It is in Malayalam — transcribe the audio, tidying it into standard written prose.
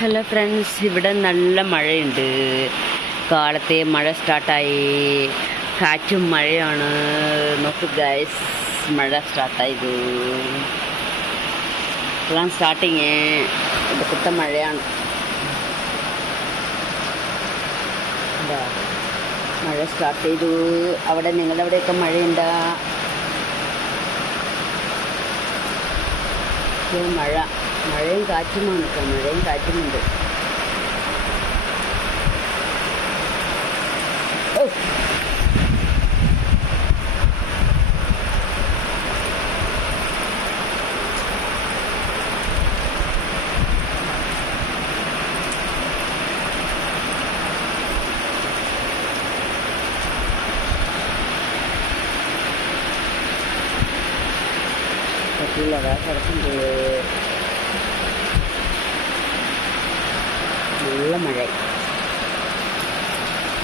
ഹലോ ഫ്രണ്ട്സ്, ഇവിടെ നല്ല മഴയുണ്ട്. കാലത്തെ മഴ സ്റ്റാർട്ടായി. കാറ്റും മഴയാണ്. നോക്കൂ ഗൈസ്, മഴ സ്റ്റാർട്ടായത്. ഇപ്പോഴാണ് സ്റ്റാർട്ടിങ്. ഇവിടുത്തെ മഴയാണ്. മഴ സ്റ്റാർട്ട് ചെയ്തു. അവിടെ നിങ്ങളുടെ അവിടെയൊക്കെ മഴയുണ്ടാ? മഴയും കാറ്റുമാണ്. മഴയും കാറ്റുമുണ്ട്. പറ്റില്ലതാ കിടക്കുമ്പോൾ നല്ല മഴ.